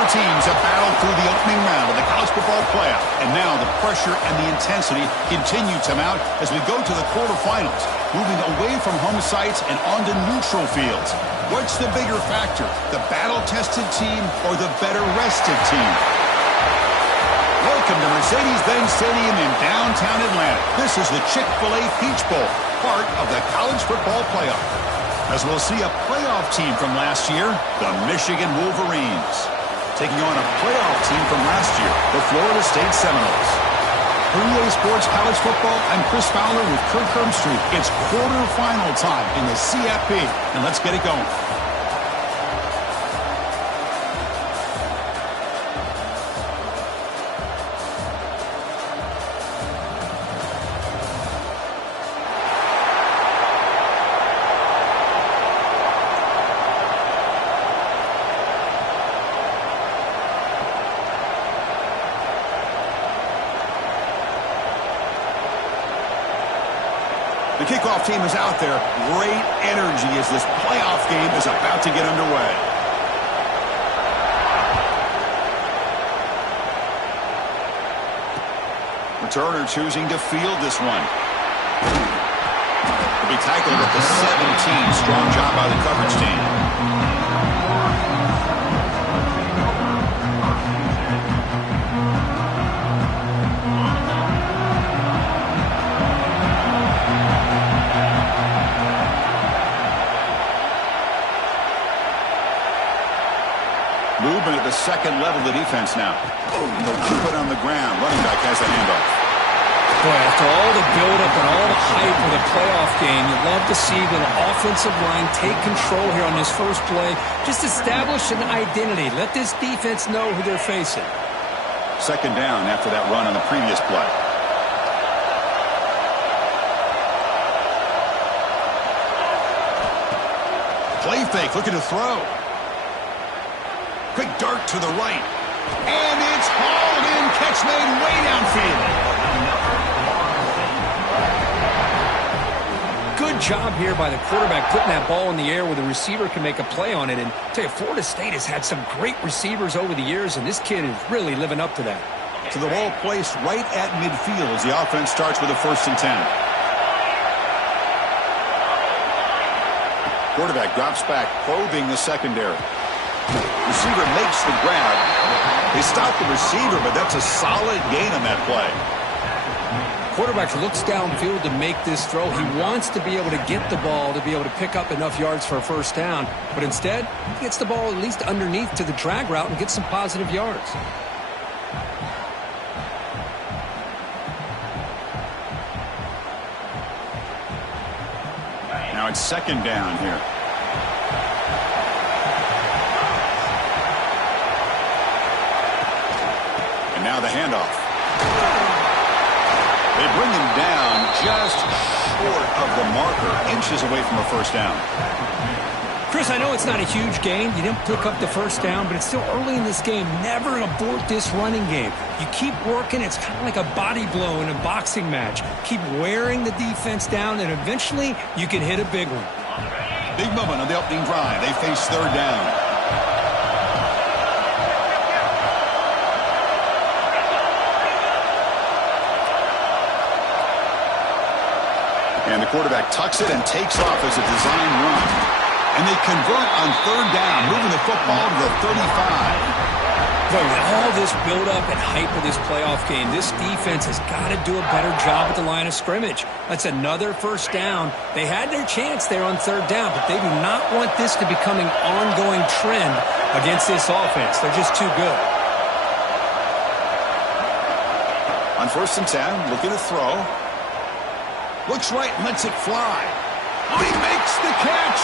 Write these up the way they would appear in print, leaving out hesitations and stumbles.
Four teams have battled through the opening round of the college football playoff. And now the pressure and the intensity continue to mount as we go to the quarterfinals, moving away from home sites and onto neutral fields. What's the bigger factor, the battle-tested team or the better-rested team? Welcome to Mercedes-Benz Stadium in downtown Atlanta. This is the Chick-fil-A Peach Bowl, part of the college football playoff. As we'll see a playoff team from last year, the Michigan Wolverines, taking on a playoff team from last year, the Florida State Seminoles. For EA Sports College Football, I'm Chris Fowler with Kirk Herbstreit. It's quarterfinal time in the CFB, and let's get it going. The kickoff team is out there. Great energy as this playoff game is about to get underway. Returner choosing to field this one. Will be tackled at the 17. Strong job by the coverage team. Movement at the second level of the defense now. They'll keep it on the ground. Running back has a handoff. Boy, after all the buildup and all the hype of the playoff game, you love to see the offensive line take control here on this first play. Just establish an identity. Let this defense know who they're facing. Second down after that run on the previous play. Play fake, looking to throw. Quick dart to the right. And it's hauled in. Catch made way downfield. Good job here by the quarterback putting that ball in the air where the receiver can make a play on it. And I tell you, Florida State has had some great receivers over the years, and this kid is really living up to that. So the ball placed right at midfield as the offense starts with a 1st and 10. Quarterback drops back, probing the secondary. Receiver makes the grab. They stop the receiver, but that's a solid gain on that play. Quarterback looks downfield to make this throw. He wants to be able to get the ball to be able to pick up enough yards for a 1st down, but instead, he gets the ball at least underneath to the drag route and gets some positive yards. Now it's 2nd down here. And now the handoff. They bring him down just short of the marker, inches away from a 1st down. Chris, I know it's not a huge gain. You didn't pick up the 1st down, but it's still early in this game. Never abort this running game. You keep working. It's kind of like a body blow in a boxing match. Keep wearing the defense down, and eventually you can hit a big one. Big moment on the opening drive. They face 3rd down. And the quarterback tucks it and takes off as a design run. And they convert on 3rd down, moving the football to the 35. But with all this build-up and hype of this playoff game, this defense has got to do a better job at the line of scrimmage. That's another 1st down. They had their chance there on 3rd down, but they do not want this to become an ongoing trend against this offense. They're just too good. On 1st and 10, looking to throw. Looks right, lets it fly. Oh, he makes the catch.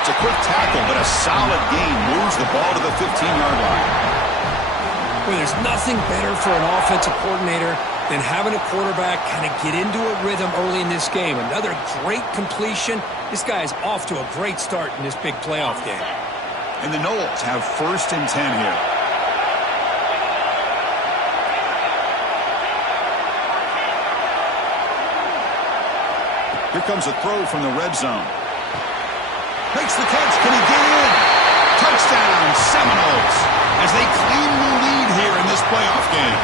It's a quick tackle, but a solid gain moves the ball to the 15-yard line. Well, there's nothing better for an offensive coordinator than having a quarterback kind of get into a rhythm early in this game. Another great completion. This guy is off to a great start in this big playoff game. And the Noles have 1st and 10 here. Here comes a throw from the red zone. Makes the catch. Can he get in? Touchdown, Seminoles. as they claim the lead here in this playoff game.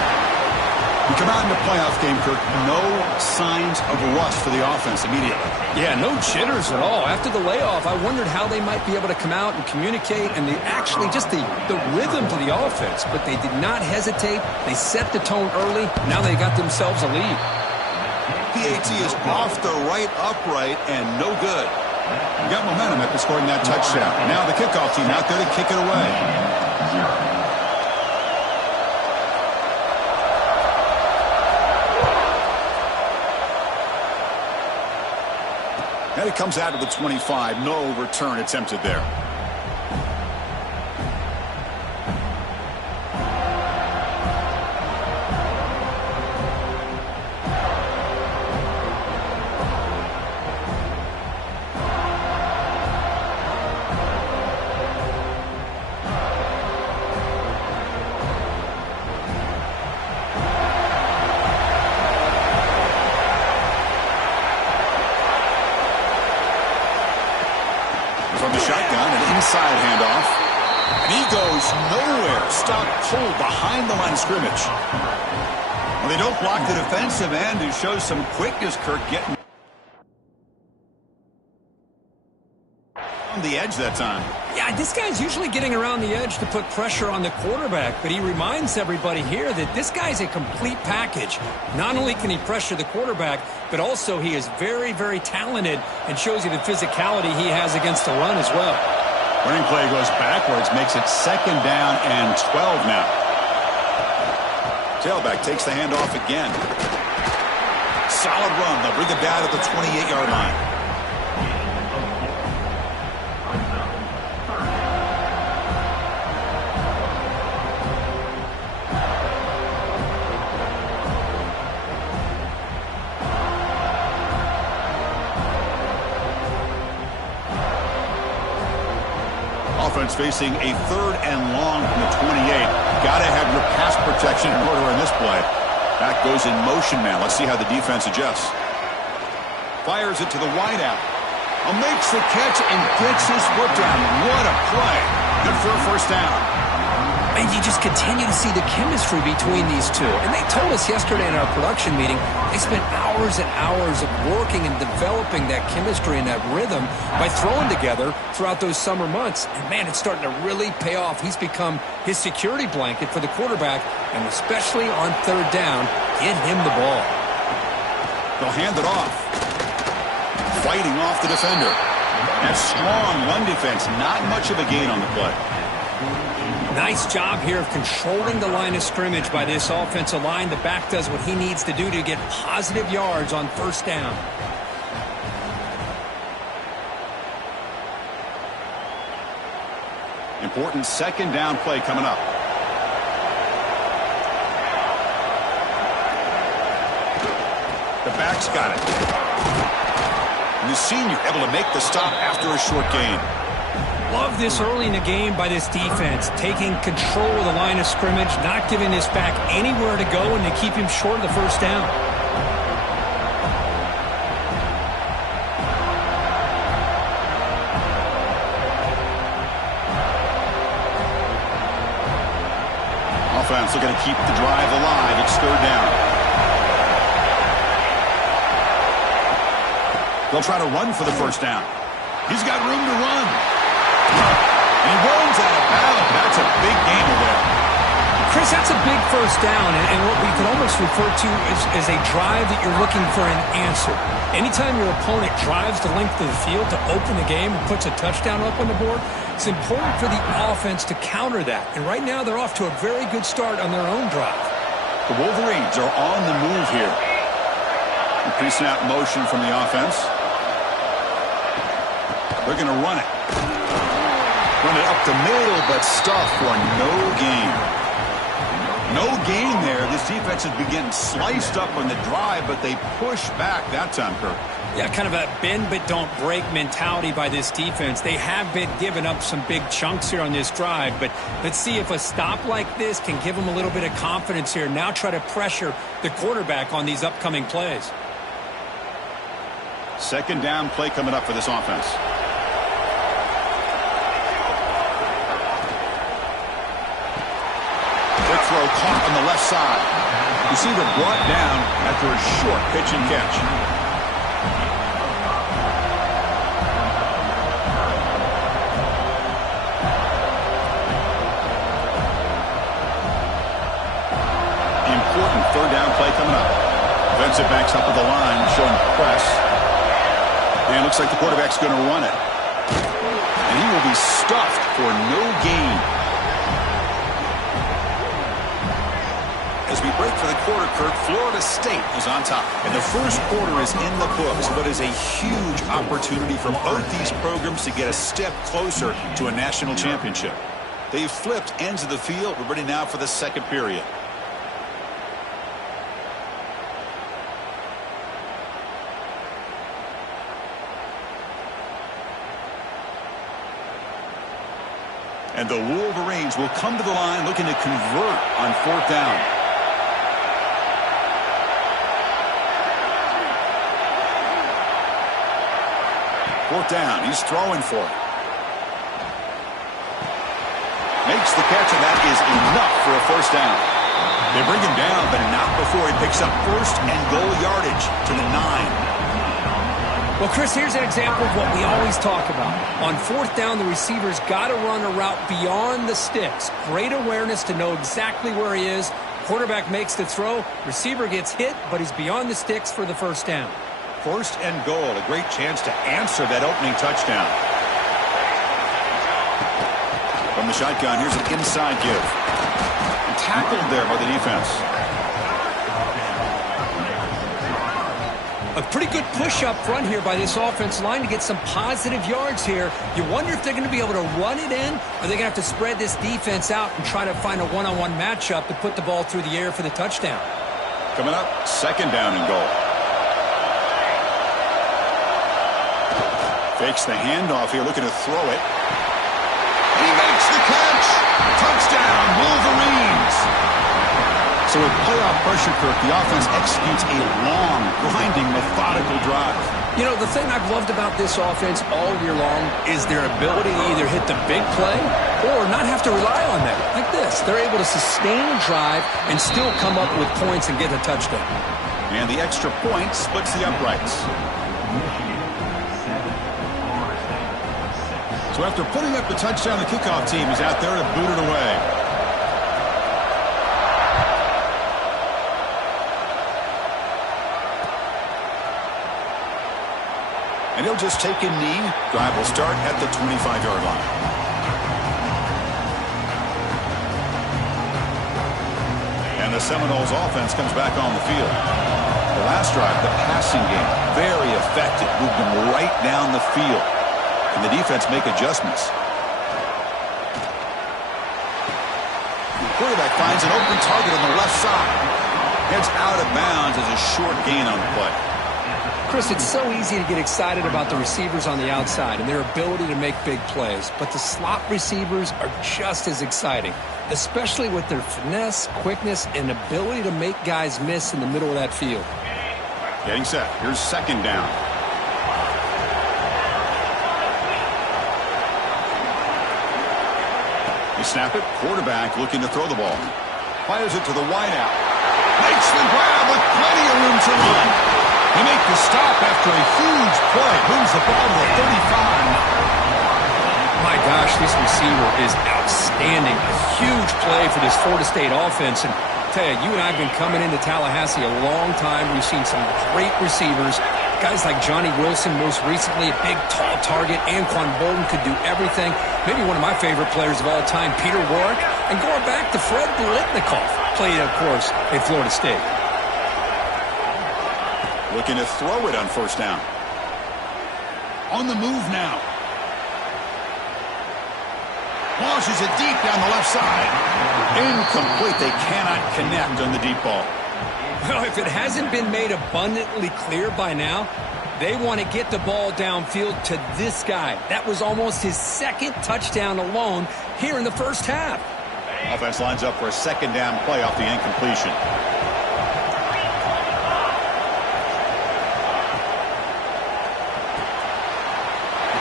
You come out in the playoff game, Kirk, no signs of rust for the offense immediately. Yeah, no jitters at all. After the layoff, I wondered how they might be able to come out and communicate and just the rhythm to the offense. But they did not hesitate. They set the tone early. Now they got themselves a lead. PAT is off the right upright and no good. You got momentum after scoring that touchdown. Now the kickoff team out there to kick it away. And it comes out to the 25. No return attempted there. From the shotgun, an inside handoff. And he goes nowhere. Stop pulled behind the line of scrimmage. Well, they don't block the defensive end, who shows some quickness, Kirk, getting on the edge that time. Yeah, this guy's usually getting around the edge to put pressure on the quarterback, but he reminds everybody here that this guy's a complete package. Not only can he pressure the quarterback, but also he is very, very talented and shows you the physicality he has against the run as well. Running play goes backwards, makes it 2nd down and 12 now. Tailback takes the handoff again. Solid run. They'll bring it down at the 28-yard line. Offense facing a 3rd and long from the 28. Got to have your pass protection in order in this play. Back goes in motion man. Let's see how the defense adjusts. Fires it to the wideout. Makes the catch and gets his foot down. What a play. Good for a 1st down. And you just continue to see the chemistry between these two. And they told us yesterday in our production meeting, they spent hours and hours of working and developing that chemistry and that rhythm by throwing together throughout those summer months. And, man, it's starting to really pay off. He's become his security blanket for the quarterback, and especially on 3rd down, get him the ball. They'll hand it off. Fighting off the defender. That strong run defense, not much of a gain on the play. Nice job here of controlling the line of scrimmage by this offensive line. The back does what he needs to do to get positive yards on 1st down. Important 2nd down play coming up. The back's got it. And the senior able to make the stop after a short gain. Love this early in the game by this defense, taking control of the line of scrimmage, not giving this back anywhere to go, and to keep him short of the 1st down. Offense looking to keep the drive alive. It's 3rd down. They'll try to run for the 1st down. He's got room to run. And he runs out of bounds. That's a big gain there. Chris, that's a big 1st down, and what we could almost refer to as a drive that you're looking for an answer. Anytime your opponent drives the length of the field to open the game and puts a touchdown up on the board, it's important for the offense to counter that. And right now they're off to a very good start on their own drive. The Wolverines are on the move here. Pre-snap motion from the offense. They're going to run it. Run it up the middle, but stuff for no gain. No gain there. This defense has been getting sliced up on the drive, but they push back that time, Kirk. Yeah, kind of a bend but don't break mentality by this defense. They have been giving up some big chunks here on this drive, but let's see if a stop like this can give them a little bit of confidence here. Now try to pressure the quarterback on these upcoming plays. 2nd down play coming up for this offense. throw caught on the left side. Receiver brought down after a short pitch and catch. Important third down play coming up. Defensive backs up with the line, showing press. And it looks like the quarterback's going to run it. And he will be stuffed for no gain. As we break for the quarter, Kirk, Florida State is on top. And the first quarter is in the books, but is a huge opportunity for both these programs to get a step closer to a national championship. They've flipped ends of the field. We're ready now for the second period. And the Wolverines will come to the line looking to convert on fourth down. Fourth down. He's throwing for it. Makes the catch, and that is enough for a first down. They bring him down, but not before he picks up first and goal yardage to the 9. Well, Chris, here's an example of what we always talk about. On fourth down, the receiver's got to run a route beyond the sticks. Great awareness to know exactly where he is. Quarterback makes the throw. Receiver gets hit, but he's beyond the sticks for the first down. First and goal, a great chance to answer that opening touchdown. From the shotgun, here's an inside give. Tackled there by the defense. A pretty good push up front here by this offensive line to get some positive yards here. You wonder if they're going to be able to run it in, or they're going to have to spread this defense out and try to find a one-on-one matchup to put the ball through the air for the touchdown. Coming up, second down and goal. Fakes the handoff here, looking to throw it. He makes the catch! Touchdown, Wolverines! So with playoff pressure, Kirk, the offense executes a long, grinding, methodical drive. You know, the thing I've loved about this offense all year long is their ability to either hit the big play or not have to rely on that. Like this. They're able to sustain a drive and still come up with points and get a touchdown. And the extra point splits the uprights. So after putting up the touchdown, the kickoff team is out there to boot it away. And he'll just take a knee. Drive will start at the 25-yard line. And the Seminoles offense comes back on the field. The last drive, the passing game, very effective. Moved them right down the field. And the defense make adjustments. The quarterback finds an open target on the left side. Heads out of bounds as a short gain on the play. Chris, it's so easy to get excited about the receivers on the outside and their ability to make big plays, but the slot receivers are just as exciting, especially with their finesse, quickness, and ability to make guys miss in the middle of that field. Getting set. Here's second down. You snap it. Quarterback looking to throw the ball. Fires it to the wideout. Makes the grab with plenty of room to run. They make the stop after a huge play. Moves the ball to the 35. My gosh, this receiver is outstanding. A huge play for this Florida State offense. And I tell you, you and I have been coming into Tallahassee a long time. We've seen some great receivers. Guys like Johnny Wilson, most recently, a big, tall target. Anquan Bolden could do everything. Maybe one of my favorite players of all time, Peter Warrick. And going back to Fred Biletnikoff, played, of course, at Florida State. Looking to throw it on first down. On the move now. Launches it deep down the left side. Incomplete. They cannot connect on the deep ball. Well, if it hasn't been made abundantly clear by now, they want to get the ball downfield to this guy. That was almost his second touchdown alone here in the first half. Offense lines up for a second down play off the incompletion.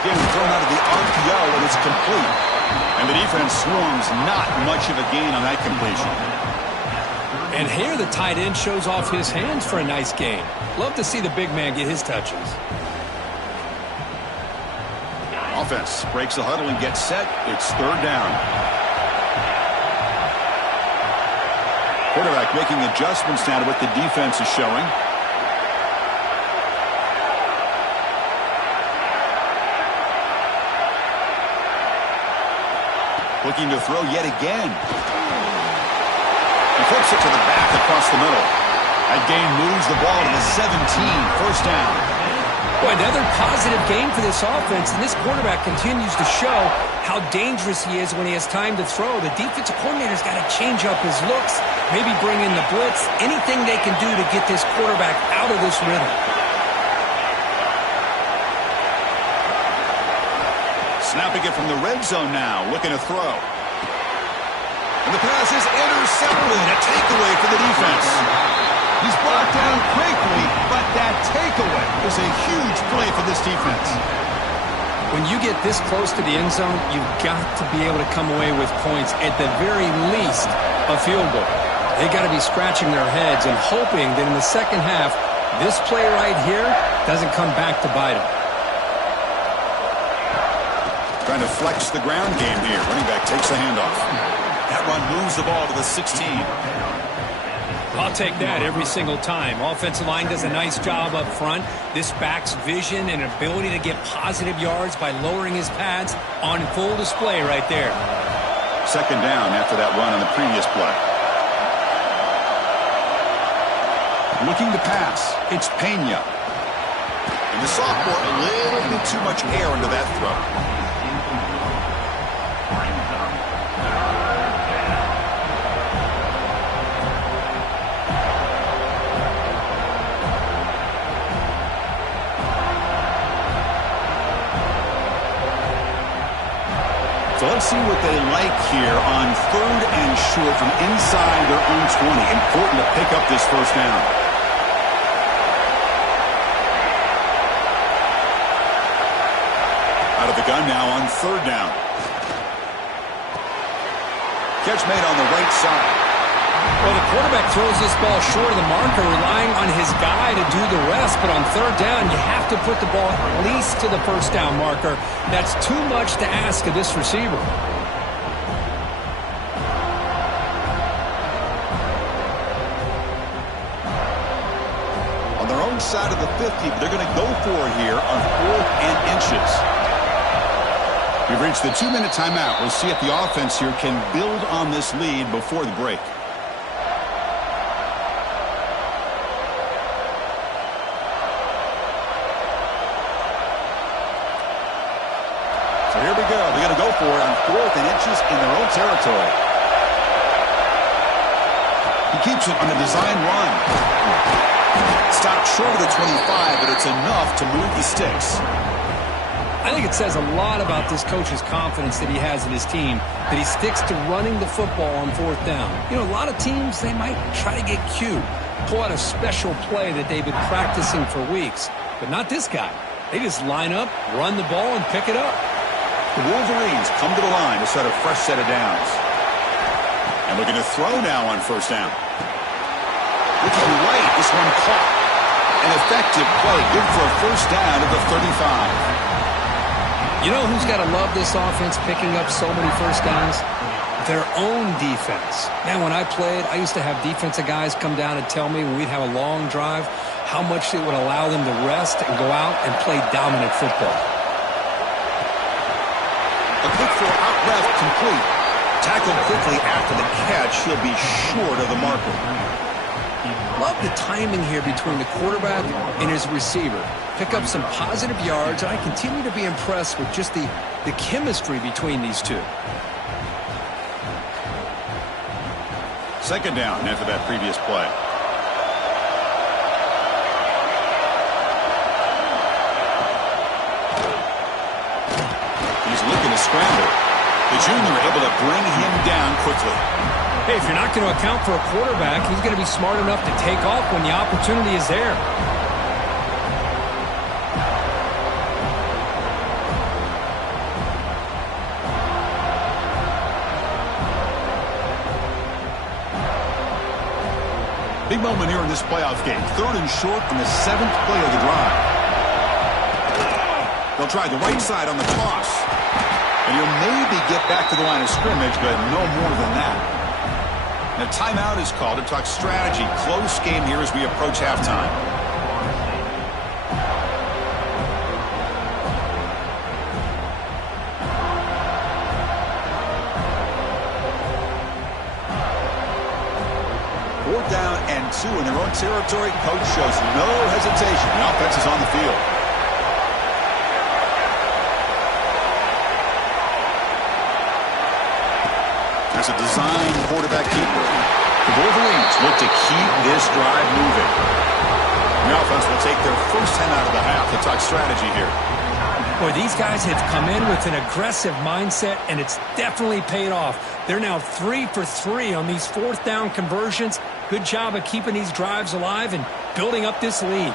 Again, thrown out of the RPO, and it's complete. And the defense swarms not much of a gain on that completion. And here the tight end shows off his hands for a nice gain. Love to see the big man get his touches. Offense breaks the huddle and gets set. It's third down. Quarterback making adjustments now to what the defense is showing. Looking to throw yet again. He flips it to the back across the middle. That gain moves the ball to the 17. First down. Boy, another positive game for this offense, and this quarterback continues to show how dangerous he is when he has time to throw. The defensive coordinator's got to change up his looks, maybe bring in the blitz, anything they can do to get this quarterback out of this rhythm. Snapping it from the red zone now, looking to throw. And the pass is intercepted. A takeaway for the defense. He's brought down quickly, but that takeaway is a huge play for this defense. When you get this close to the end zone, you've got to be able to come away with points, at the very least, a field goal. They got to be scratching their heads and hoping that in the second half, this play right here doesn't come back to bite them. Trying to flex the ground game here. Running back takes the handoff. That run moves the ball to the 16. I'll take that every single time. Offensive line does a nice job up front. This back's vision and ability to get positive yards by lowering his pads on full display right there. Second down after that run on the previous play. Looking to pass. It's Pena. And the sophomore, a little bit too much air into that throw. So let's see what they like here on third and short from inside their own 20. Important to pick up this first down. Out of the gun now on third down. Catch made on the right side. Well, the quarterback throws this ball short of the marker, relying on his guy to do the rest. But on third down, you have to put the ball at least to the first down marker. That's too much to ask of this receiver. On their own side of the 50, they're going to go for it here on 4th and inches. We've reached the 2-minute timeout. We'll see if the offense here can build on this lead before the break. So here we go. They're going to go for it on 4th and inches in their own territory. He keeps it on a design run. Stopped short of the 25, but it's enough to move the sticks. I think it says a lot about this coach's confidence that he has in his team, that he sticks to running the football on 4th down. You know, a lot of teams, they might try to get cute, pull out a special play that they've been practicing for weeks. But not this guy. They just line up, run the ball, and pick it up. The Wolverines come to the line to set a fresh set of downs. And looking to throw now on first down. Looking right, this one caught. An effective play, good for a first down at the 35. You know who's got to love this offense picking up so many first downs? Their own defense. Man, when I played, I used to have defensive guys come down and tell me when we'd have a long drive how much it would allow them to rest and go out and play dominant football. A quick throw out left, complete. Tackled quickly after the catch. He'll be short of the marker. Love the timing here between the quarterback and his receiver. Pick up some positive yards, and I continue to be impressed with just the chemistry between these two. Second down after that previous play. He's looking to scramble. The junior able to bring him down quickly. Hey, if you're not going to account for a quarterback, he's going to be smart enough to take off when the opportunity is there. Big moment here in this playoff game. 3rd and short on the 7th play of the drive. They'll try the right side on the toss. And he'll maybe get back to the line of scrimmage, but no more than that. And a timeout is called to talk strategy. Close game here as we approach halftime. Down and 2 in their own territory. Coach shows no hesitation. The offense is on the field. There's a design quarterback keeper. The Wolverines look to keep this drive moving. The offense will take their first 10 out of the half to talk strategy here. Boy, these guys have come in with an aggressive mindset, and it's definitely paid off. They're now 3 for 3 on these 4th down conversions. Good job of keeping these drives alive and building up this lead.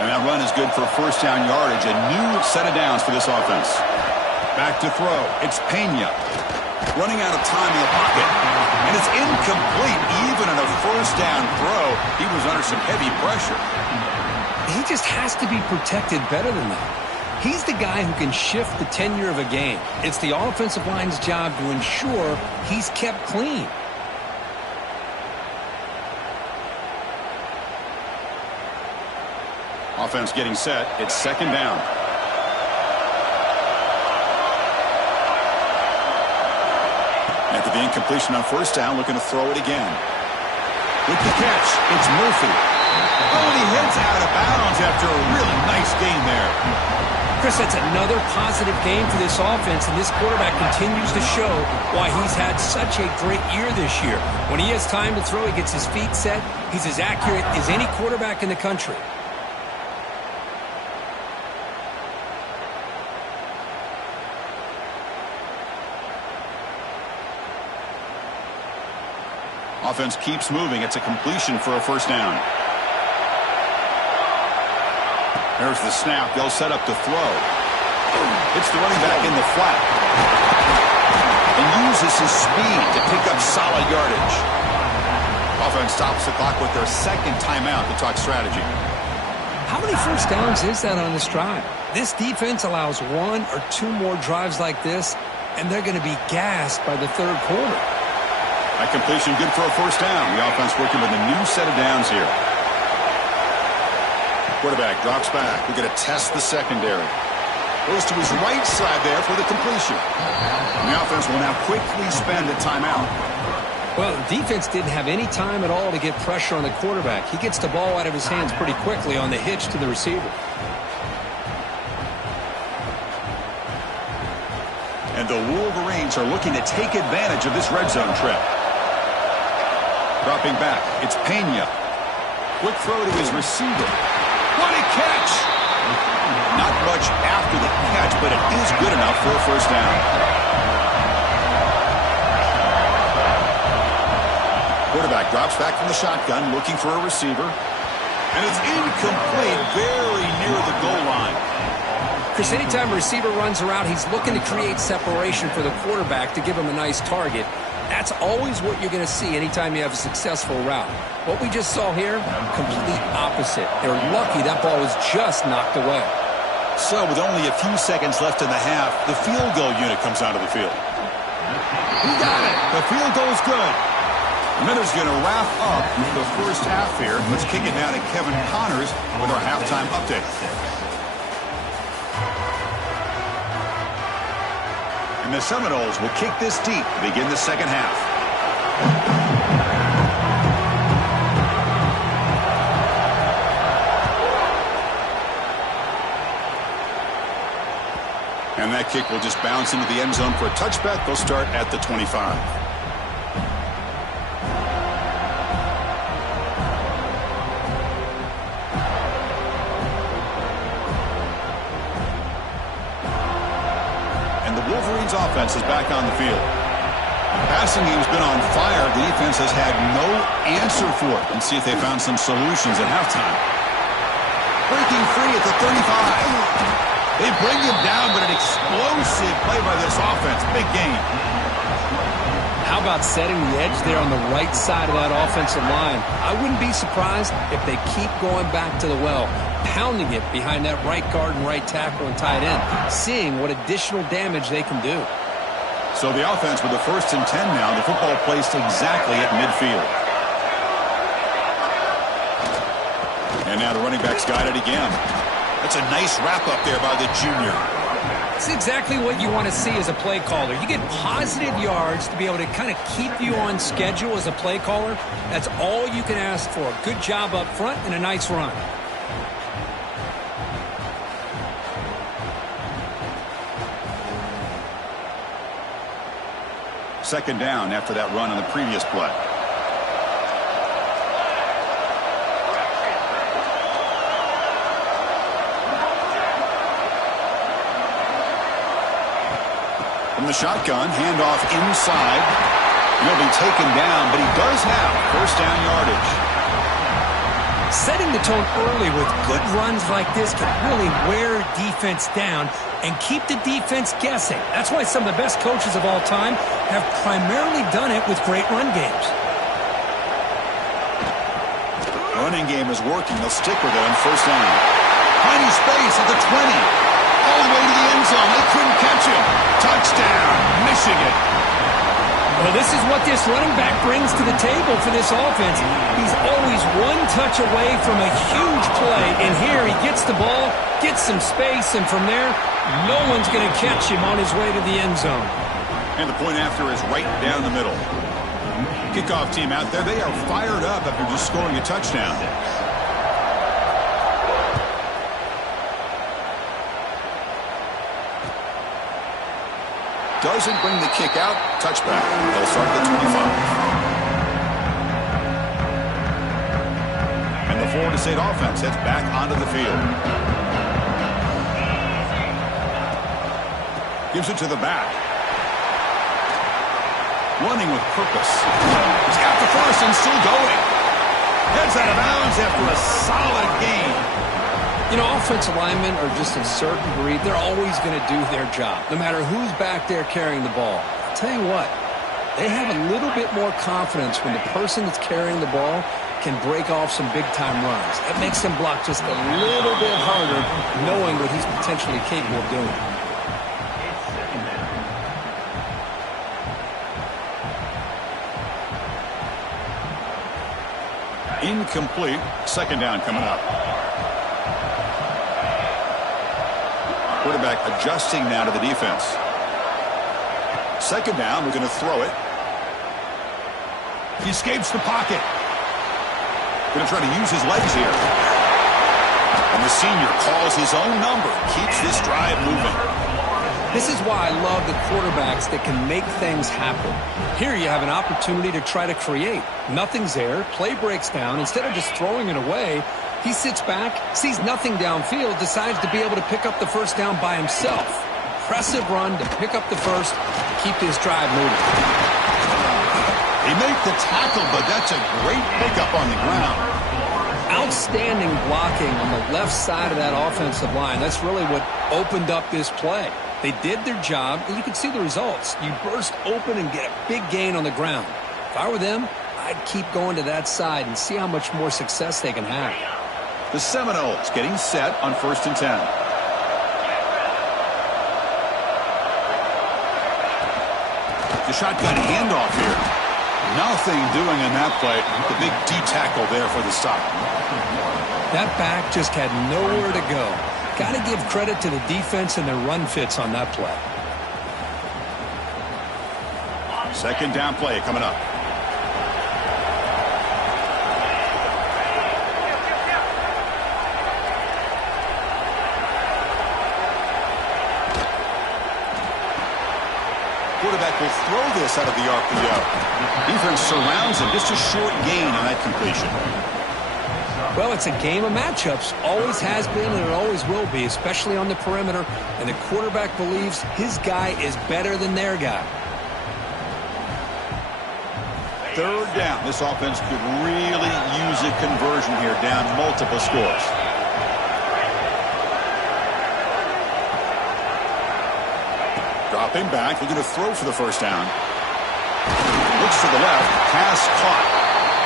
And that run is good for first down yardage. A new set of downs for this offense. Back to throw. It's Pena. Running out of time in the pocket. And it's incomplete. Even on a first down throw, he was under some heavy pressure. He just has to be protected better than that. He's the guy who can shift the tenure of a game. It's the offensive line's job to ensure he's kept clean. Offense getting set. It's 2nd down. After the incompletion on first down, looking to throw it again. With the catch, it's Murphy. Oh, and he heads out of bounds after a really nice gain there. Chris, that's another positive game for this offense, and this quarterback continues to show why he's had such a great year this year. When he has time to throw, he gets his feet set. He's as accurate as any quarterback in the country. Offense keeps moving. It's a completion for a first down. There's the snap. They'll set up to throw. It's the running back in the flat. And uses his speed to pick up solid yardage. Offense stops the clock with their 2nd timeout to talk strategy. How many first downs is that on this drive? This defense allows 1 or 2 more drives like this, and they're going to be gassed by the 3rd quarter. That completion good for a first down. The offense working with a new set of downs here. Quarterback drops back. We're going to test the secondary. Goes to his right side there for the completion. And the offense will now quickly spend a timeout. Well, the defense didn't have any time at all to get pressure on the quarterback. He gets the ball out of his hands pretty quickly on the hitch to the receiver. And the Wolverines are looking to take advantage of this red zone trip. Dropping back, it's Pena. Quick throw to his receiver. What a catch! Not much after the catch, but it is good enough for a first down. Quarterback drops back from the shotgun, looking for a receiver. And it's incomplete, very near the goal line. Chris, anytime a receiver runs around, he's looking to create separation for the quarterback to give him a nice target. That's always what you're going to see anytime you have a successful route. What we just saw here, complete opposite. They're lucky that ball was just knocked away. So with only a few seconds left in the half, the field goal unit comes out of the field. He got it. The field goal is good. Miller's going to wrap up the first half here. Let's kick it down to Kevin Connors with our halftime update. And the Seminoles will kick this deep to begin the second half. And that kick will just bounce into the end zone for a touchback. They'll start at the 25. Wolverines offense is back on the field. Passing game's been on fire. The defense has had no answer for it. And see if they found some solutions at halftime. Breaking free at the 35. They bring him down, but an explosive play by this offense. Big game. How about setting the edge there on the right side of that offensive line? I wouldn't be surprised if they keep going back to the well, pounding it behind that right guard and right tackle and tight end, seeing what additional damage they can do. So the offense with the 1st and 10 now, the football placed exactly at midfield. And now the running back's got it again. That's a nice wrap up there by the junior. It's exactly what you want to see as a play caller. You get positive yards to be able to kind of keep you on schedule as a play caller. That's all you can ask for. Good job up front and a nice run. Second down after that run on the previous play. From the shotgun, handoff inside. He'll be taken down, but he does have 1st down yardage. Setting the tone early with good runs like this can really wear defense down and keep the defense guessing. That's why some of the best coaches of all time have primarily done it with great run games. Running game is working. They'll stick with it on 1st down. Tiny space at the 20. All the way to the end zone. They couldn't catch him. Touchdown, Michigan. Well, this is what this running back brings to the table for this offense. He's always one touch away from a huge play. And here he gets the ball, gets some space, and from there, no one's going to catch him on his way to the end zone. And the point after is right down the middle. Kickoff team out there, they are fired up after just scoring a touchdown. Doesn't bring the kick out. Touchback. They'll start at the 25. And the Florida State offense heads back onto the field. Gives it to the back. Running with purpose. He's got the 1st and still going. Heads out of bounds after a solid gain. You know, offensive linemen are just a certain breed. They're always going to do their job, no matter who's back there carrying the ball. I'll tell you what, they have a little bit more confidence when the person that's carrying the ball can break off some big-time runs. That makes them block just a little bit harder, knowing what he's potentially capable of doing. Incomplete. 2nd down coming up. Quarterback adjusting now to the defense. 2nd down, we're going to throw it. He escapes the pocket. Going to try to use his legs here. And the senior calls his own number. Keeps this drive moving. This is why I love the quarterbacks that can make things happen. Here you have an opportunity to try to create. Nothing's there. Play breaks down. Instead of just throwing it away, he sits back, sees nothing downfield, decides to be able to pick up the 1st down by himself. Impressive run to pick up the 1st, keep this drive moving. He made the tackle, but that's a great pickup on the ground. Outstanding blocking on the left side of that offensive line. That's really what opened up this play. They did their job, and you can see the results. You burst open and get a big gain on the ground. If I were them, I'd keep going to that side and see how much more success they can have. The Seminoles getting set on 1st and 10. The shotgun handoff here. Nothing doing in that play. The big D tackle there for the stop. That back just had nowhere to go. Got to give credit to the defense and their run fits on that play. 2nd down play coming up. Quarterback will throw this out of the RPO. Defense surrounds him. Just a short gain on that completion. Well, it's a game of matchups. Always has been and it always will be, especially on the perimeter. And the quarterback believes his guy is better than their guy. 3rd down. This offense could really use a conversion here, down multiple scores. Dropping back, looking to throw for the 1st down. looks to the left. Pass caught.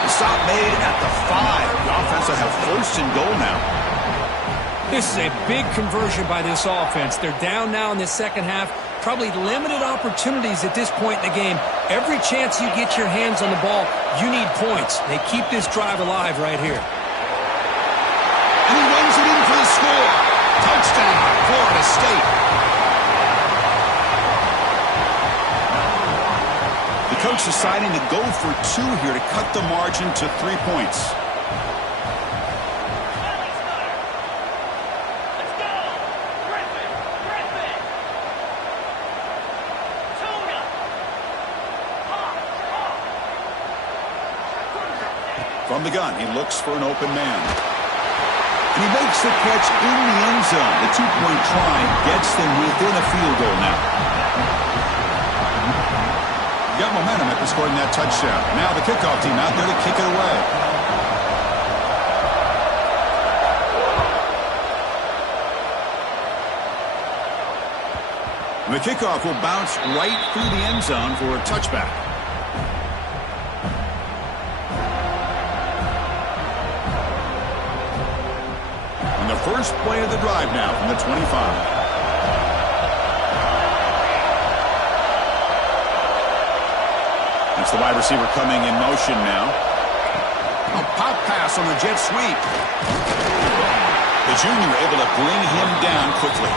The stop made at the 5. The offense will have first and goal now. This is a big conversion by this offense. They're down now in the second half. Probably limited opportunities at this point in the game. Every chance you get your hands on the ball, you need points. They keep this drive alive right here. And he runs it in for the score. Touchdown, Florida State. The coach deciding to go for 2 here to cut the margin to 3 points. From the gun, he looks for an open man. And he makes the catch in the end zone. The 2-point try gets them within a field goal now. Got momentum after scoring that touchdown. Now the kickoff team out there to kick it away. And the kickoff will bounce right through the end zone for a touchback. First play of the drive now from the 25. That's the wide receiver coming in motion now. A pop pass on the jet sweep. The junior able to bring him down quickly.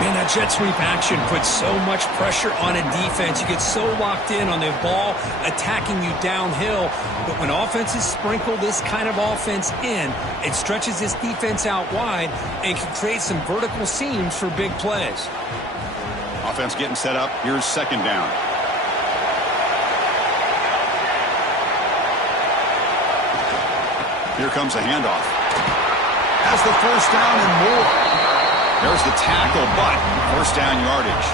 Man, that jet sweep action puts so much pressure on a defense. You get so locked in on the ball attacking you downhill. But when offenses sprinkle this kind of offense in, it stretches this defense out wide and can create some vertical seams for big plays. Offense getting set up. Here's second down. Here comes a handoff. Has the first down and more. There's the tackle, but first down yardage.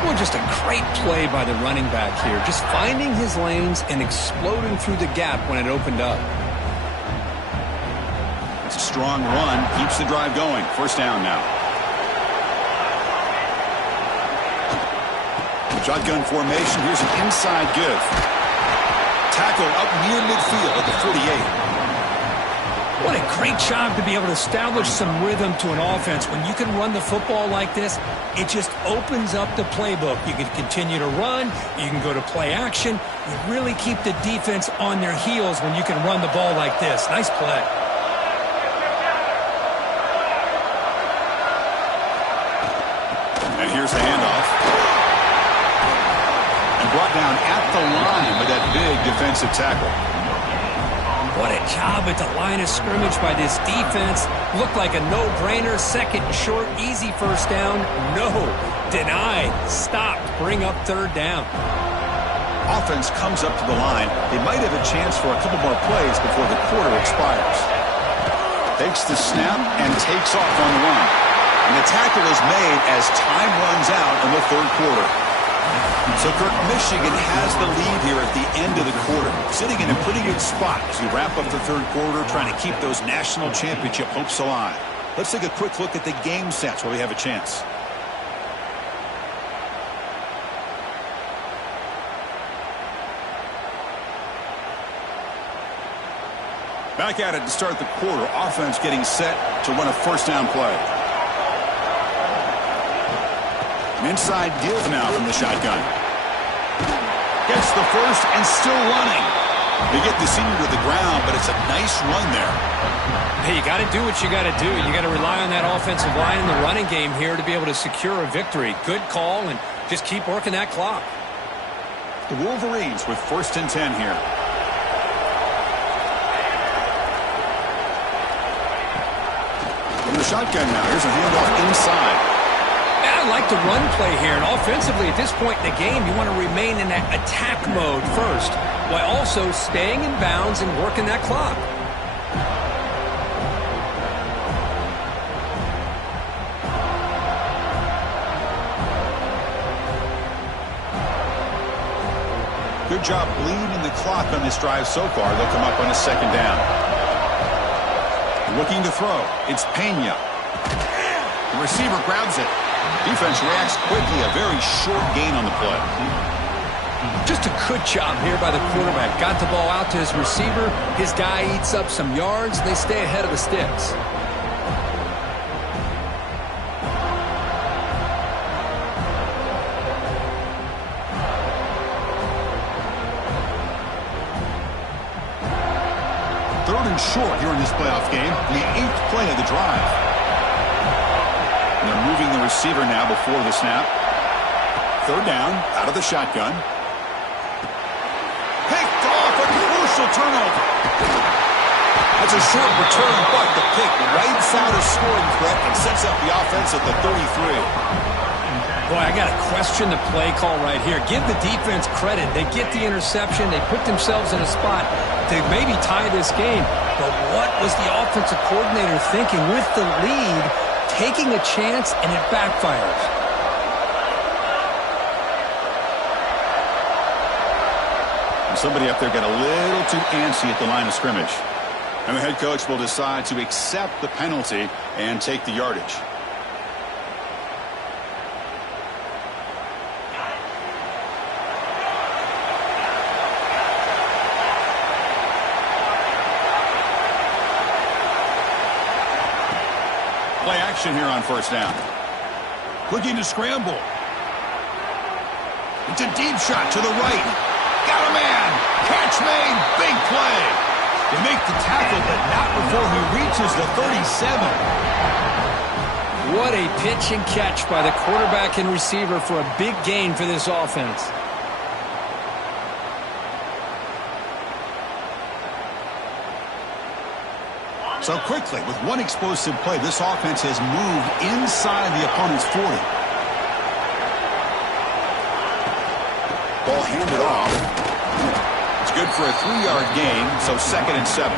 Well, just a great play by the running back here. Just finding his lanes and exploding through the gap when it opened up. It's a strong run. Keeps the drive going. First down now. Shotgun formation. Here's an inside give. Tackle up near midfield at the 48. What a great job to be able to establish some rhythm to an offense. When you can run the football like this, it just opens up the playbook. You can continue to run. You can go to play action. You really keep the defense on their heels when you can run the ball like this. Nice play. And here's the handoff. And brought down at the line with that big defensive tackle. What a job at the line of scrimmage by this defense. Looked like a no-brainer. Second and short, easy first down. No. Denied. Stopped. Bring up third down. Offense comes up to the line. They might have a chance for a couple more plays before the quarter expires. Takes the snap and takes off on the run. And the tackle is made as time runs out in the third quarter. So, Kirk, Michigan has the lead here at the end of the quarter, sitting in a pretty good spot as we wrap up the third quarter, trying to keep those national championship hopes alive. Let's take a quick look at the game sets where we have a chance. Back at it to start the quarter. Offense getting set to run a first down play. An inside give now from the shotgun. Gets the first and still running. They get the senior to the ground, but it's a nice run there. Hey, you got to do what you got to do. You got to rely on that offensive line in the running game here to be able to secure a victory. Good call, and just keep working that clock. The Wolverines with first and 10 here. From the shotgun now, here's a handoff inside. I like the run play here, and offensively at this point in the game, you want to remain in that attack mode first, while also staying in bounds and working that clock. Good job bleeding the clock on this drive so far. They'll come up on a second down. Looking to throw. It's Pena. The receiver grabs it. Defense reacts quickly. A very short gain on the play. Just a good job here by the quarterback. Got the ball out to his receiver. His guy eats up some yards. They stay ahead of the sticks. Third and short here in this playoff game. The 8th play of the drive. And they're moving the receiver now before the snap. Third down, out of the shotgun. Picked off, a crucial turnover. That's a short return, but the pick right side of scoring threat and sets up the offense at the 33. Boy, I got to question the play call right here. Give the defense credit. They get the interception. They put themselves in a spot to maybe tie this game. But what was the offensive coordinator thinking with the lead, taking a chance, and it backfires? Somebody up there got a little too antsy at the line of scrimmage. And the head coach will decide to accept the penalty and take the yardage. Play action here on first down. Looking to scramble. It's a deep shot to the right. Got a man. Catch made. Big play. They make the tackle, but not before he reaches the 37. What a pitch and catch by the quarterback and receiver for a big gain for this offense. So quickly, with one explosive play, this offense has moved inside the opponent's 40. Ball handed off. It's good for a 3-yard gain, so 2nd and 7.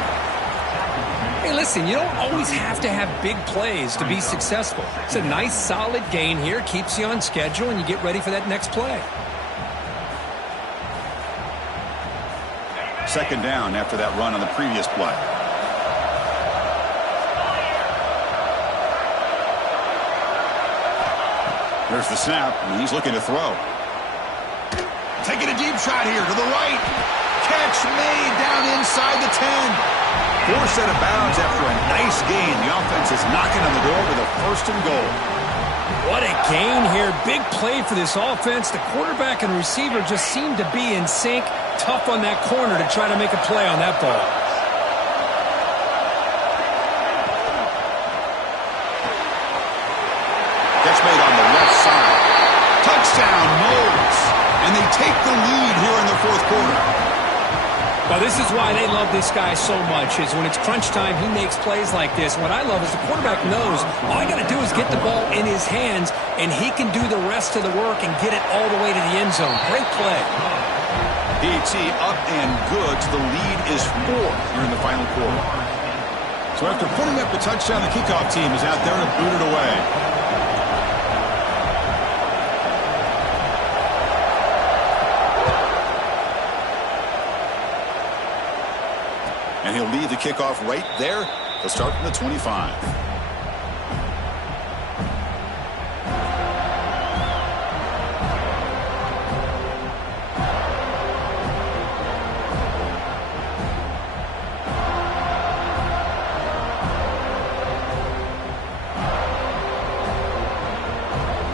Hey, listen, you don't always have to have big plays to be successful. It's a nice, solid gain here, keeps you on schedule, and you get ready for that next play. 2nd down after that run on the previous play. There's the snap, and he's looking to throw. Taking a deep shot here to the right. Catch made down inside the 10. Forced out of bounds after a nice gain. The offense is knocking on the door with a 1st and goal. What a gain here. Big play for this offense. The quarterback and receiver just seem to be in sync. Tough on that corner to try to make a play on that ball. Catch made on the left side. Touchdown, Moles. And they take the lead here in the 4th quarter. Well, this is why they love this guy so much, is when it's crunch time, he makes plays like this. What I love is the quarterback knows all I got to do is get the ball in his hands, and he can do the rest of the work and get it all the way to the end zone. Great play. DT up and good. The lead is 4 here in the final quarter. So after putting up the touchdown, the kickoff team is out there to boot it away. And he'll lead the kickoff right there. He'll start from the 25.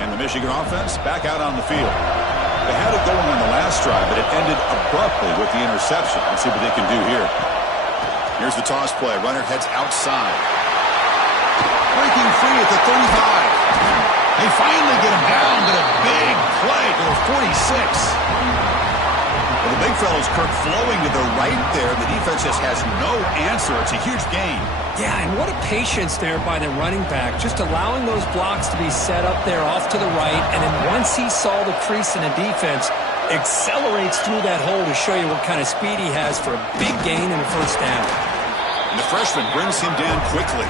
And the Michigan offense back out on the field. They had it going on the last drive, but it ended abruptly with the interception. Let's see what they can do here. Here's the toss play. Runner heads outside. Breaking free at the 35. They finally get him down, but a big play to the 46. Well, the big fellow's Kirk flowing to the right there. The defense just has no answer. It's a huge gain. Yeah, and what a patience there by the running back, just allowing those blocks to be set up there off to the right, and then once he saw the crease in the defense, accelerates through that hole to show you what kind of speed he has for a big gain and a 1st down. And the freshman brings him down quickly.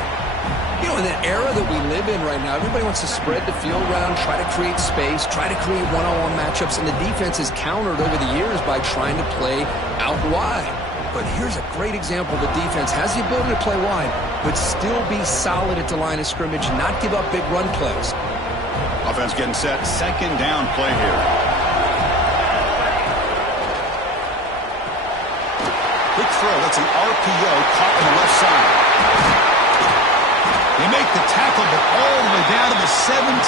You know, in that era that we live in right now, everybody wants to spread the field around, try to create space, try to create one-on-one matchups, and the defense is countered over the years by trying to play out wide. But here's a great example. The defense has the ability to play wide, but still be solid at the line of scrimmage, not give up big run plays. Offense getting set. 2nd down play here. Quick throw. That's an RPO caught on the left side. They make the tackle, but all the way down to the 17.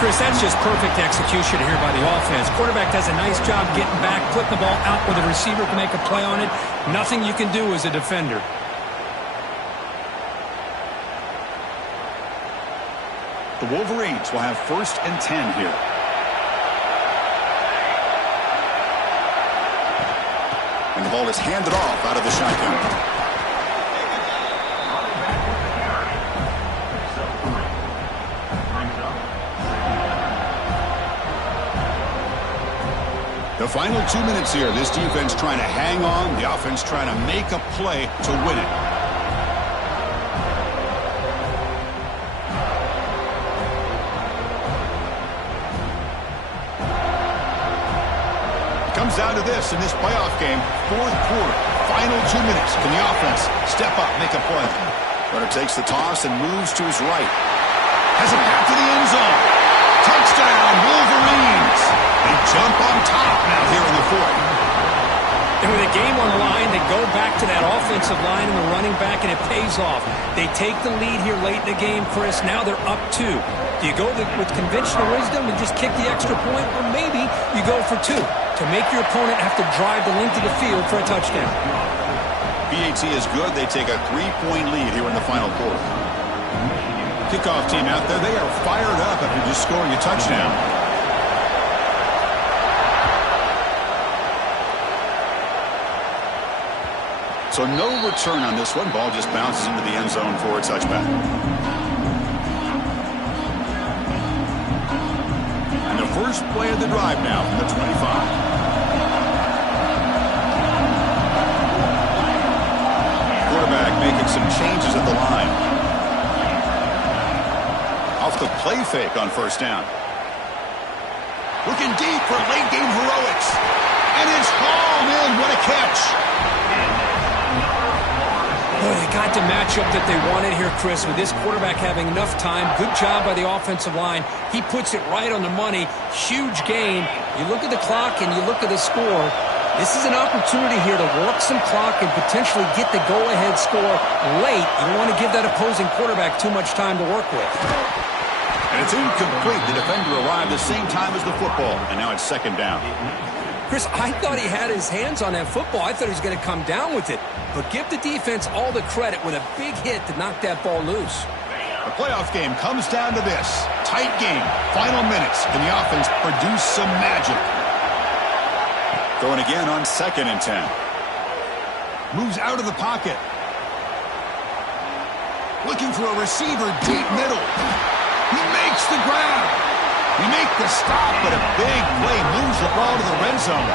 Chris, that's just perfect execution here by the offense. Quarterback does a nice job getting back, putting the ball out where the receiver can make a play on it. Nothing you can do as a defender. The Wolverines will have 1st and 10 here. And the ball is handed off out of the shotgun. The final 2 minutes here. This defense trying to hang on. The offense trying to make a play to win it. It comes down to this in this playoff game. 4th quarter. Final 2 minutes. Can the offense step up, make a play? Runner takes the toss and moves to his right. Has it back to the end zone. Touchdown, Wolverines. They jump on top now here in the 4th. And with a game on the line, they go back to that offensive line and the running back, and it pays off. They take the lead here late in the game, Chris. Now they're up 2. Do you go with conventional wisdom and just kick the extra point? Or maybe you go for 2 to make your opponent have to drive the length of the field for a touchdown. PAT is good. They take a 3-point lead here in the final quarter. Kickoff team out there, they are fired up after just scoring a touchdown. So no return on this one. Ball just bounces into the end zone for a touchback. And the first play of the drive now from the 25. Quarterback making some changes at the line. Off the play fake on 1st down. Looking deep for late game heroics. And it's hauled in. What a catch. Boy, they got the matchup that they wanted here, Chris, with this quarterback having enough time. Good job by the offensive line. He puts it right on the money. Huge game. You look at the clock and you look at the score. This is an opportunity here to work some clock and potentially get the go-ahead score late. You don't want to give that opposing quarterback too much time to work with. And it's incomplete. The defender arrived the same time as the football. And now it's 2nd down. Chris, I thought he had his hands on that football. I thought he was going to come down with it. But give the defense all the credit with a big hit to knock that ball loose. The playoff game comes down to this. Tight game. Final minutes. Can the offense produce some magic? Going again on 2nd and 10. Moves out of the pocket. Looking for a receiver deep middle. He makes the grab. He makes the stop, but a big play moves the ball to the red zone.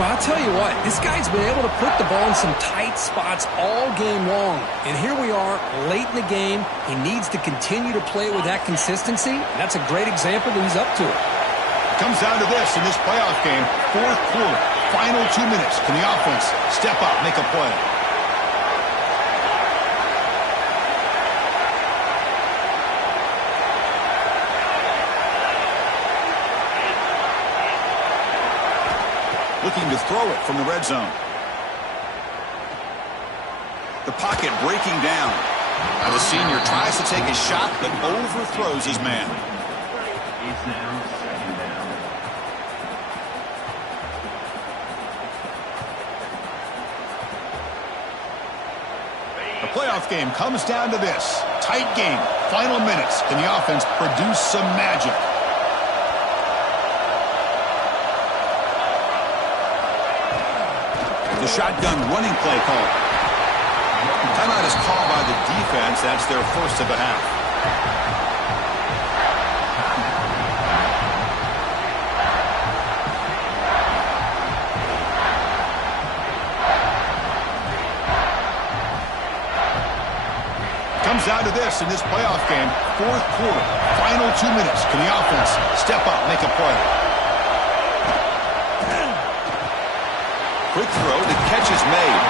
Well, I'll tell you what, this guy's been able to put the ball in some tight spots all game long. And here we are, late in the game. He needs to continue to play with that consistency. That's a great example that he's up to it. Comes down to this in this playoff game. 4th quarter, final 2 minutes. Can the offense step up, make a play? Looking to throw it from the red zone. The pocket breaking down. Now the senior tries to take a shot, but overthrows his man. The playoff game comes down to this. Tight game. Final minutes. Can the offense produce some magic? The shotgun running play call. Timeout is called by the defense. That's their first of the half. Comes down to this in this playoff game. 4th quarter, final 2 minutes. Can the offense step up, make a play? Quick throw, the catch is made.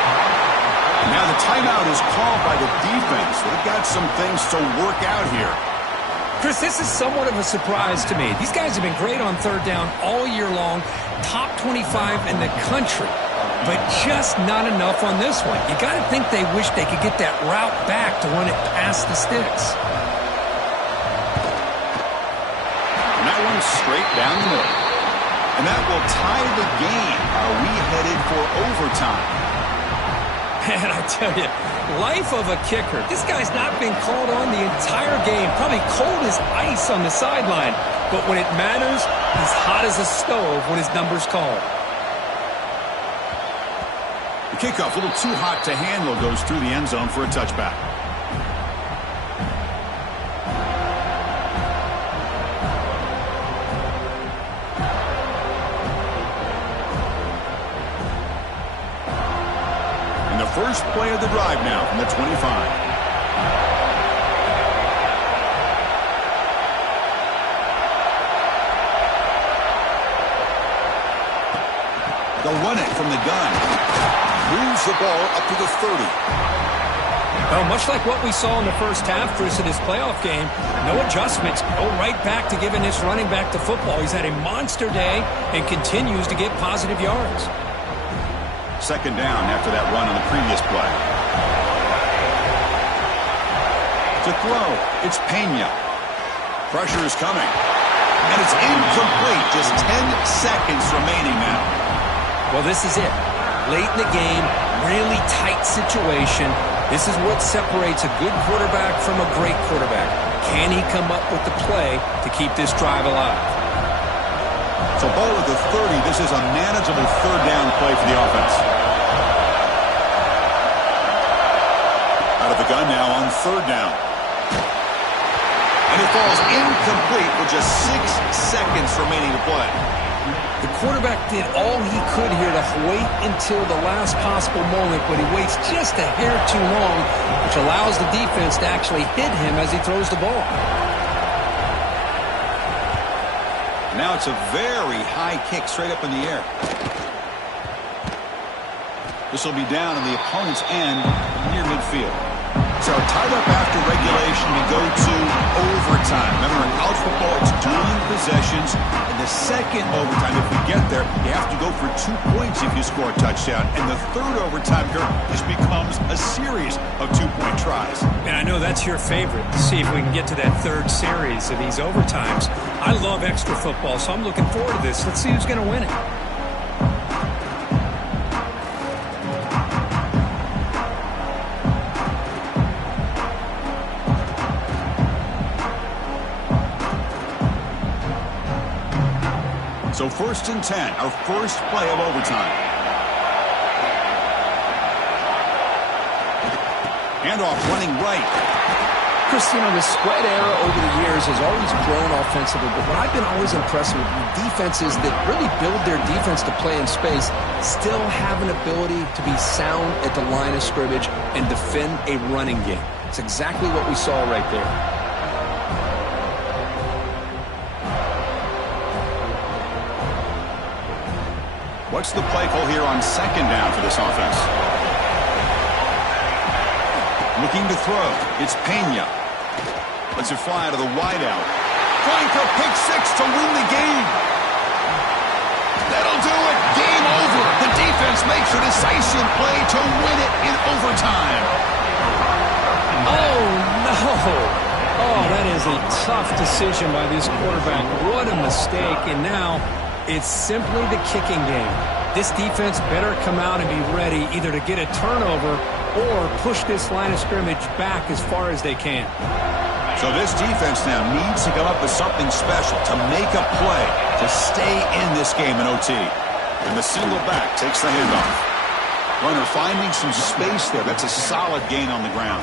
Now the timeout is called by the defense. They've got some things to work out here. Chris, this is somewhat of a surprise to me. These guys have been great on 3rd down all year long. top 25 in the country, but just not enough on this one. You got to think they wish they could get that route back to run it past the sticks. And that one's straight down the middle. And that will tie the game. Are we headed for overtime? Man, I tell you, life of a kicker. This guy's not been called on the entire game. Probably cold as ice on the sideline. But when it matters, he's hot as a stove when his number's called. The kickoff, a little too hot to handle, goes through the end zone for a touchback. First play of the drive now from the 25. They'll run it from the gun. Moves the ball up to the 30. Well, much like what we saw in the first half, Chris, of this playoff game, no adjustments. Go right back to giving this running back to football. He's had a monster day and continues to get positive yards. Second down after that run on the previous play. To throw, it's Pena. Pressure is coming. And it's incomplete. Just 10 seconds remaining now. Well, this is it. Late in the game, really tight situation. This is what separates a good quarterback from a great quarterback. Can he come up with the play to keep this drive alive? So ball at the 30. This is a manageable third down play for the offense. Out of the gun now on third down. And it falls incomplete with just 6 seconds remaining to play. The quarterback did all he could here to wait until the last possible moment, but he waits just a hair too long, which allows the defense to actually hit him as he throws the ball. Now it's a very high kick straight up in the air. This will be down on the opponent's end near midfield. So tied up after regulation, we go to overtime. Remember, in college football, it's dueling possessions. In the second overtime, if we get there, you have to go for 2 points if you score a touchdown. And the third overtime, this becomes a series of 2-point tries. And I know that's your favorite, to see if we can get to that third series of these overtimes. I love extra football, so I'm looking forward to this. Let's see who's going to win it. So 1st and 10, our first play of overtime. Handoff running right. Chris, you know, the spread era over the years has always grown offensively, but what I've been always impressed with defenses that really build their defense to play in space still have an ability to be sound at the line of scrimmage and defend a running game. It's exactly what we saw right there. What's the play call here on second down for this offense? Looking to throw. It's Pena. Lets it fly to the wideout. Going for a pick six to win the game. That'll do it. Game over. The defense makes a decisive play to win it in overtime. Oh, no. Oh, that is a tough decision by this quarterback. What a mistake. And now it's simply the kicking game. This defense better come out and be ready either to get a turnover or push this line of scrimmage back as far as they can. So this defense now needs to come up with something special to make a play to stay in this game in OT. And the single back takes the handoff. Runner finding some space there. That's a solid gain on the ground.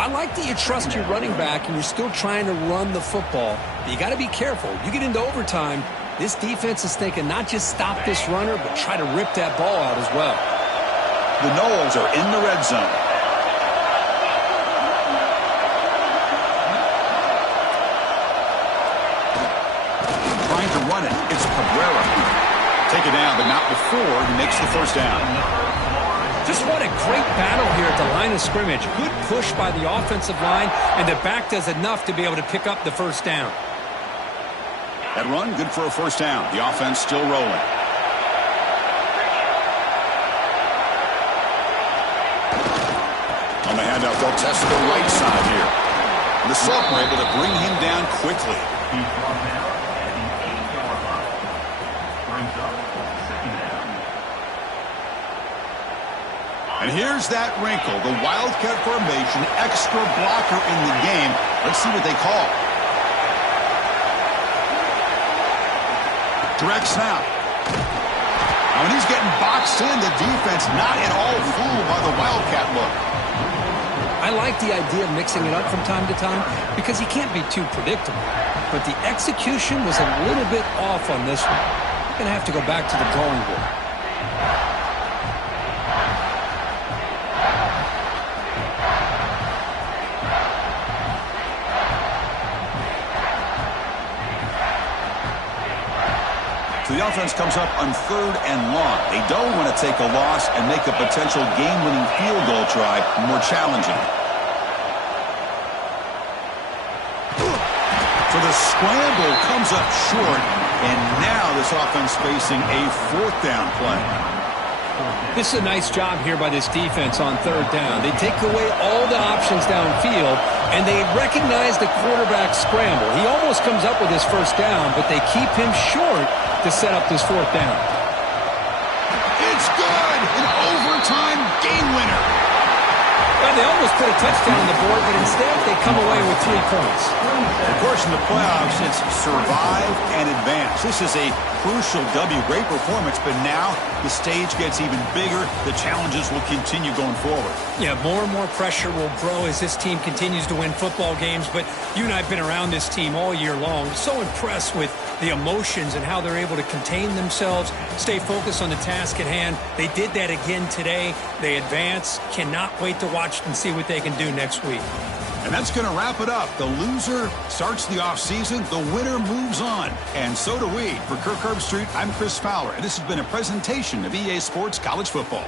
I like that you trust your running back and you're still trying to run the football. But you got to be careful. You get into overtime, this defense is thinking not just stop this runner, but try to rip that ball out as well. The Noles are in the red zone. Trying to run it. It's Cabrera. Take it down, but not before he makes the first down. Just what a great battle here at the line of scrimmage. Good push by the offensive line, and the back does enough to be able to pick up the first down. That run, good for a first down. The offense still rolling. On the handoff, they'll test the right side here. The Sultan were able to bring him down quickly. And here's that wrinkle, the Wildcat formation, extra blocker in the game. Let's see what they call. Direct snap. Now, when he's getting boxed in, the defense not at all fooled by the Wildcat look. I like the idea of mixing it up from time to time because he can't be too predictable. But the execution was a little bit off on this one. You're going to have to go back to the drawing board. So the offense comes up on 3rd and long. They don't want to take a loss and make a potential game-winning field goal try more challenging. So the scramble comes up short, and now this offense facing a 4th down play. This is a nice job here by this defense on 3rd down. They take away all the options downfield, and they recognize the quarterback scramble. He almost comes up with his first down, but they keep him short to set up this 4th down. It's good! An overtime game winner! Well, they almost put a touchdown on the board, but instead they come away with 3 points. Of course, in the playoffs, it's survive and advance. This is a crucial W. Great performance, but now the stage gets even bigger. The challenges will continue going forward. Yeah, more and more pressure will grow as this team continues to win football games, but you and I have been around this team all year long. So impressed with the emotions and how they're able to contain themselves, stay focused on the task at hand. They did that again today. They advance. Cannot wait to watch and see what they can do next week. And that's going to wrap it up. The loser starts the offseason. The winner moves on. And so do we. For Kirk Herbstreit, I'm Chris Fowler, and this has been a presentation of EA Sports College Football.